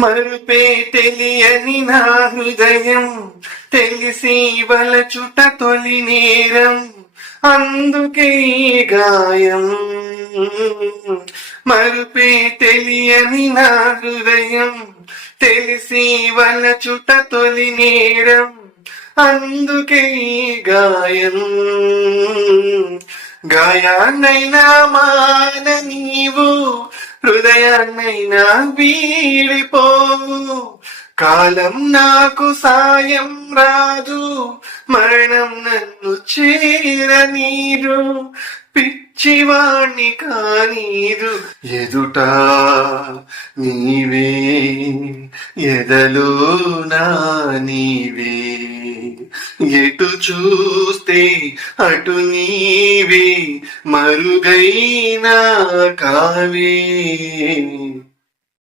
మరుపే తెలియని నా హృదయం తెలిసి వలచుట తొలి నేరం, అందుకే ఈ గాయం. మరుపే తెలియని నా హృదయం తెలిసి వలచుట తొలి నేరం, అందుకే ఈ గాయం. గాయాన్నైనా మాన నీవు, హృదయాన్నైనా వీడిపోవు. కాలం నాకు సాయం రాదు, మరణం నన్ను చేరనీరు. పిచ్చివాణ్ణి కానీరు, ఎదుట నీవే, ఎదలో నా నీవే. ఎటు చూస్తే అటు నీవే, మరుగైనా కావే.